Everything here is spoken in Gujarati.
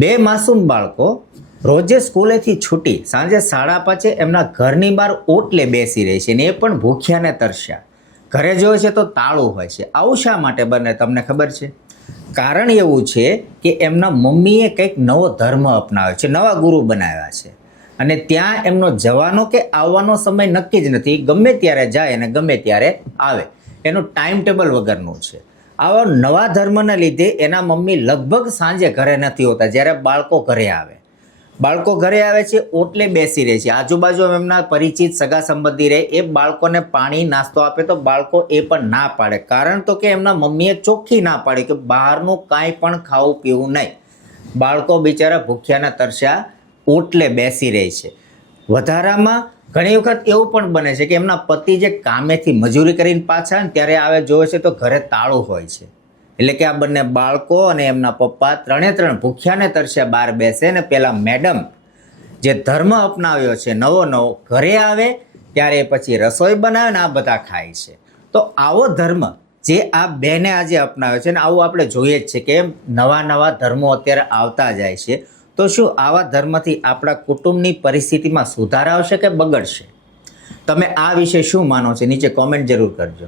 બે માસૂમ બાળકો રોજે સ્કૂલેથી છૂટી સાંજે 5:30 એમના ઘરની બહાર ઓટલે બેસી રહે છે, ને એ પણ ભૂખ્યા ને તરસ્યા. ઘરે જોઈએ છે તો તાળું હોય છે. આવું શા માટે બને તમને ખબર છે? કારણ એવું છે કે એમના મમ્મીએ કંઈક નવો ધર્મ અપનાવ્યો છે, નવા ગુરુ બનાવ્યા છે, અને ત્યાં એમનો જવાનો કે આવવાનો સમય નક્કી જ નથી. ગમે ત્યારે જાય અને ગમે ત્યારે આવે, એનું ટાઈમ ટેબલ વગરનું છે. આવા નવા ધર્મના લીધે એના મમ્મી લગભગ સાંજે ઘરે નથી હોતા જ્યારે બાળકો ઘરે આવે. બાળકો ઘરે આવે છે, ઓટલે બેસી રહે છે, આજુબાજુ એમના પરિચિત સગા સંબંધી રહે, એ બાળકોને પાણી નાસ્તો આપે તો બાળકો એ પણ ના પાડે. કારણ તો કે એમના મમ્મીએ ચોખ્ખી ના પાડી કે બહારનું કાંઈ પણ ખાવું પીવું નહીં. બાળકો બિચારા ભૂખ્યાના તરસ્યા ઓટલે બેસી રહે છે. વધારામાં ઘણી વખત એવું પણ બને છે કે એમના પતિ જે કામેથી મજૂરી કરીને પાછા ને ત્યારે આવે જોવે છે તો ઘરે તાળું હોય છે. એટલે કે આ બંને બાળકો અને એમના પપ્પા ત્રણ ભૂખ્યાને તરસ્યા બહાર બેસે ને પેલા મેડમ જે ધર્મ અપનાવ્યો છે નવો ઘરે આવે ત્યારે પછી રસોઈ બનાવે ને આ બધા ખાય છે. તો આવો ધર્મ જે આ બેને આજે અપનાવ્યો છે ને આવું આપણે જોઈએ જ છે કે નવા ધર્મો અત્યારે આવતા જાય છે. તો શું આવા ધર્મથી આપણા કુટુંબની પરિસ્થિતિમાં સુધાર આવશે કે બગડશે? તમે આ વિશે શું માનો છો? નીચે કોમેન્ટ જરૂર કરજો.